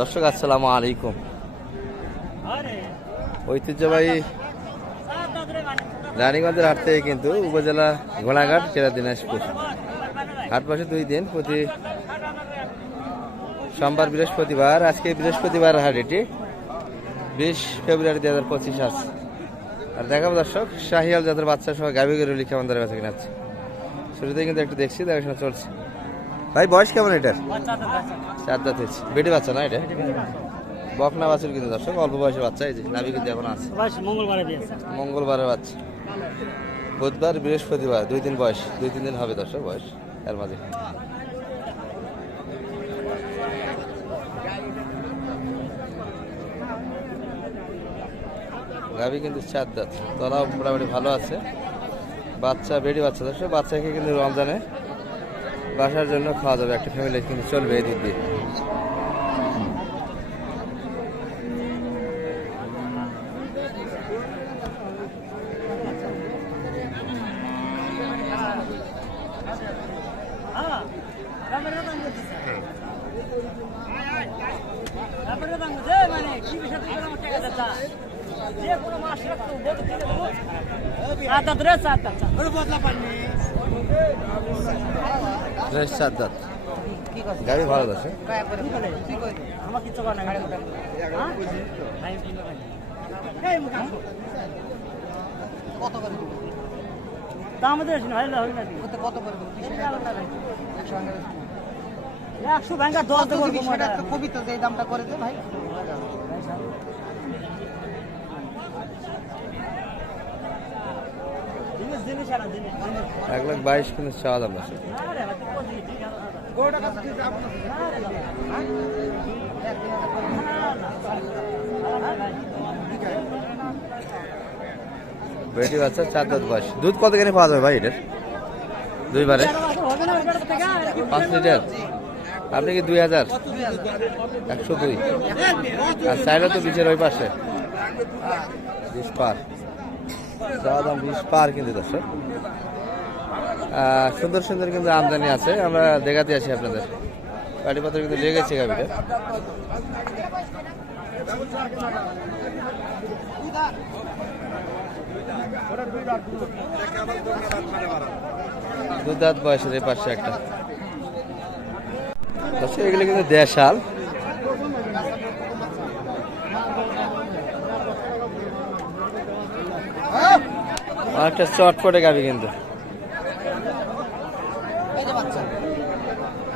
দর্শক, আসসালামু আলাইকুম। ঐতিহ্যবাহী রানীগঞ্জের হাট থেকে কিন্তু উপজেলা ঘোড়াঘাট জেলা দিনাজপুর। হাট বসে দুই দিন, প্রতি সোমবার বৃহস্পতিবার, আজকে বৃহস্পতিবার হাট এটি। বিশ ফেব্রুয়ারি দু হাজার পঁচিশ আজ। আর দেখাবো দর্শক, শাহিয়াল যাদের বাচ্চা সহ গাভি লিখে আমাদের কাছে কিনা আছে শুরুতে কিন্তু একটু দেখছি, দেখাশোনা চলছে। ভাই বয়স কেমন এটার? চার দাঁত হয়েছে। বেটে বাচ্চা না এটা? বকনা বাছুর কিন্তু দর্শক অল্প বয়সের বাচ্চা এই যে নাভি কিন্তু এখন আছে। মঙ্গলবারে মঙ্গলবারের বাচ্চা। বুধবার বৃহস্পতিবার দুই দিন বয়স দুই তিন দিন হবে দর্শক বয়স এর মাঝে। গাভি কিন্তু চার দাঁত তলাও মোটামুটি ভালো আছে। বাচ্চা বেডি বাচ্চা দর্শক বাচ্চাকে কিন্তু রমজানে বাসার জন্য খাওয়া যাবে একটা ফ্যামিলি কিন্তু চলবে এই দিক দিয়ে হ্যাঁ রামের দাম করতেছে সাত সাত ফ্রেশ দাঁত গাভি ভালো কর না কত করে দেবো? একশো ব্যাংকার দশ দেবো কবিতা যে দামটা করে দে ভাই এক লাখ বাইশ কত দিবি আপনি? বেটি বাচ্চা, চার দাঁত বয়স। দুধ কত কেনে পাওয়া যাবে ভাই এটার? দুইবারে পাঁচ লিটার? আপনি কি দুই হাজার? একশো দুই। আর চাইলে তো বিচের ওই পাশে। পার। পার কিন্তু দর্শক। সুন্দর সুন্দর কিন্তু আমদানি আছে। আমরা দেখাতে আছি আপনাদের। গাড়ি পাত্র কিন্তু লেগেছে গাড়িটা দু দাঁত বয়সের পাশে একটা। এগুলো কিন্তু দেশাল। অনেকটা চটপটে গাবি কিন্তু।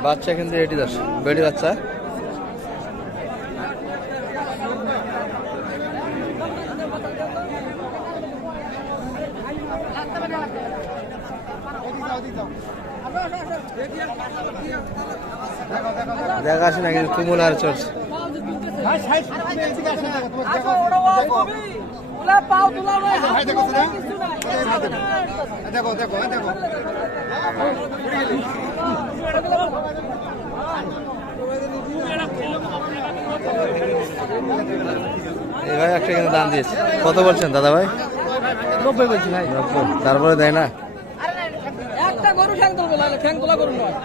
বাচ্চা কিন্তু এটি দর্শক বেটি বাচ্চা। দেখা আসে না কিন্তু তুমুল আর চলছে দেখো দেখো দেখো এই ভাই একটা কিন্তু দাম দিয়েছে। কত বলছেন দাদা ভাই? নব্বই বলছি ভাই। তারপরে দেয় না? একটা গরু ঠ্যাং ঠ্যাং তোলা গরু নয়।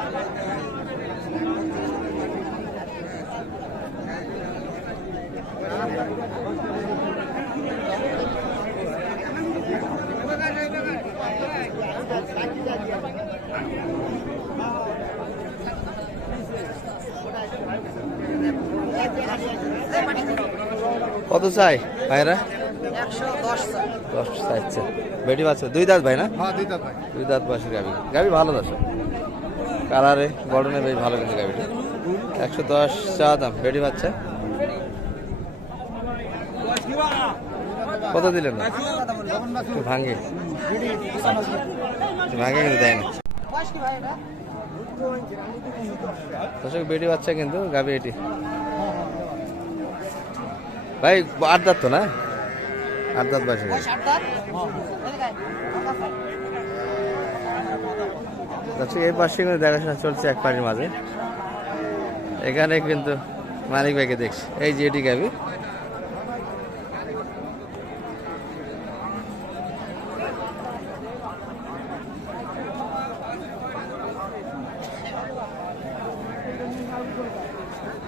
কত চাই ভাইরা? দশ চাইছে। বেটি বাচ্চা দুই দাঁত ভাই না? হ্যাঁ দুই দাঁত বয়সের গাবি গাবি ভালো দর্শক কালারে গঠনে বেশ ভালো কিন্তু গাবিটা একশো দশ চা দাম। বেটি বাচ্চা? কত দিলেন না? ভাঙে। ভাঙে কিন্তু দেয় না। দর্শক বেটি বাচ্চা কিন্তু গাবি এটি। ভাই, আট দাঁত তো না? আট দাঁত। দর্শক এই পাশে কিন্তু দেখাশোনা চলছে এক পাড়ির মাঝে। এখানে কিন্তু মালিক ভাইকে দেখছি। এই যে এটি গাবি।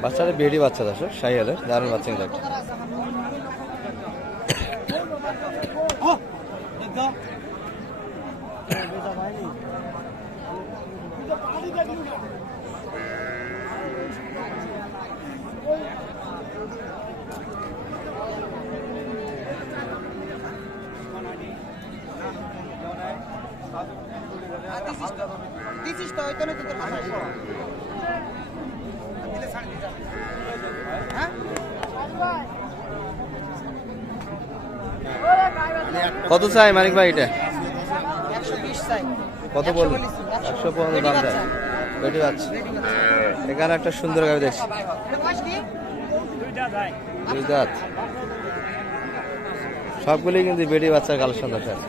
বাচ্চাটা বেডি বাচ্চা দর্শক শাহিয়ালের দারুণ বাচ্চা কিন্তু হ্যাঁ? কত চাই মানিক ভাই এটা? কত বলবেন একশো পনেরো দাম দেয় বেডি বাচ্চা। এখানে একটা সুন্দর গাড়ি দেখছি। দুই দাঁত। সবগুলি কিন্তু বেডি বাচ্চার কালেকশন দেখা আছে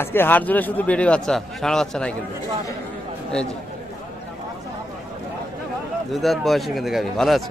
আজকে হাট জুড়ে শুধু বেডি বাচ্চা ষাঁড় বাচ্চা নাই কিন্তু। এই যে। দুই দাঁত বয়সে কিন্তু গাবি ভালো আছে?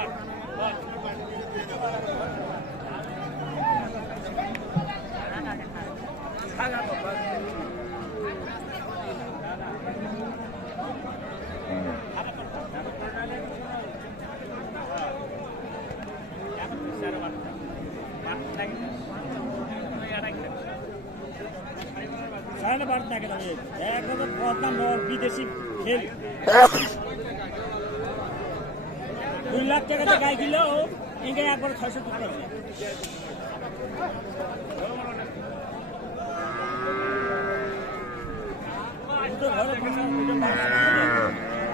সাড়ে বারো টাকা দাম একদম বদনাম বিদেশি খেল দুই লাখ টাকা দিয়ে গাই কিলো ইনকে একবার ছয়শো টাকা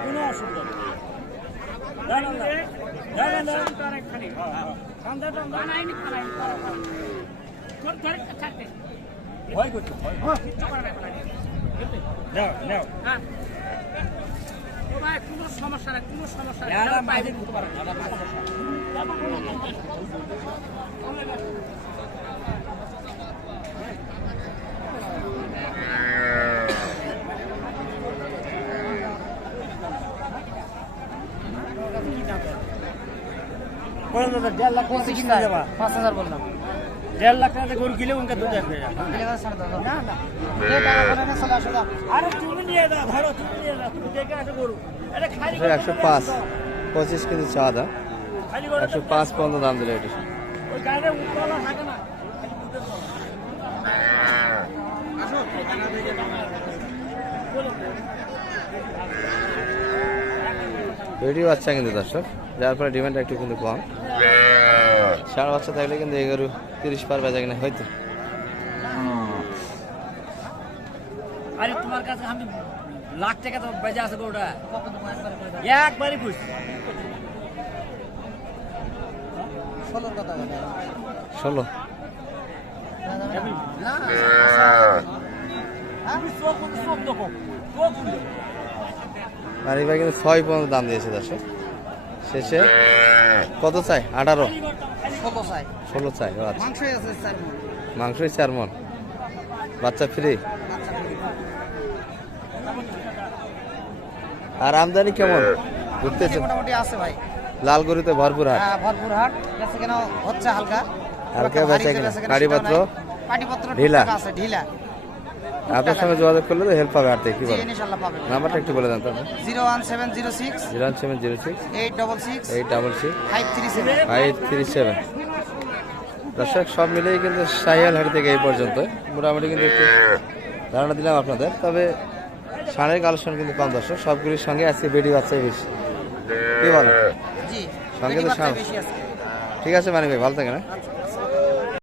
কোনো অসুবিধা নেই। কোনো সমস্যা নাই কোনো সমস্যা এরা বাইরে ঢুকতে পারে না, এরা সমস্যা। বলেন দাদা, দেড় লাখ পাঁচ হাজার বললাম। দেড় লাখ টাকা গরু কিলে উনকে দুধ আসবে না না না। এই টাকা করে না চলে আসো দাও। আরে তুমি নিয়ে যাও ধরো তুমি নিয়ে যাও তুমি দেখে আসো গরু। এটা খালি একশো পাঁচ পঁচিশ কিন্তু চা দাম একশো পাঁচ পর্যন্ত দাম দিলে এটি। ওই গাড়িটা উঠতলা থাকে না। খালি দুধের দাম। কিন্তু দর্শক। যার ফলে ডিমান্ড একটু কিন্তু কম। ষাঁড় বাচ্চা থাকলে কিন্তু এগারো তিরিশ পার বেজা কিনা হয়তো আরে তোমার কাছে আমি লাখ টাকা তো বেজে আছে গরুটা। একবারই খুশি ষোলো। কিন্তু ছয় পর্যন্ত দাম দিয়েছে দর্শক। শেষে? কত চাই? আঠারো। ষোলো চাই। আচ্ছা। মাংসই আছে চার মণ। মাংসই চার মন বাচ্চা ফ্রি। আর আমদানি কেমন? ঘুরতেছে মোটামুটি আছে ভাই। লাল গরুতে ভরপুর হাট? হ্যাঁ ভরপুর হাট। বেঁচে কেন হচ্ছে হালকা। হালকা বেচা কেনা। নাই। পাটিপত্র ঢিলা? আছে ঢিলা। আপনার সঙ্গে যোগাযোগ করলে তো হেল্প পাবে আর কি জি বলেন। নাম্বারটা একটু বলে দেন তো zero one seven zero six. Zero seven zero six. Eight double six. Eight double six. Five three seven. Five three seven. দর্শক সব মিলেই কিন্তু সাহিয়াল হাট থেকে এই পর্যন্ত। মোটামুটি কিন্তু একটু ধারণা দিলাম আপনাদের তবে ষাঁড়ের কালেকশন কিন্তু কম দর্শক। সবগুলির সঙ্গে আজকে বেডি বাচ্চাই বেশি। কি বলো সঙ্গে তো বেটি ঠিক আছে মানে ভাই ভালো থাকে না আচ্ছা।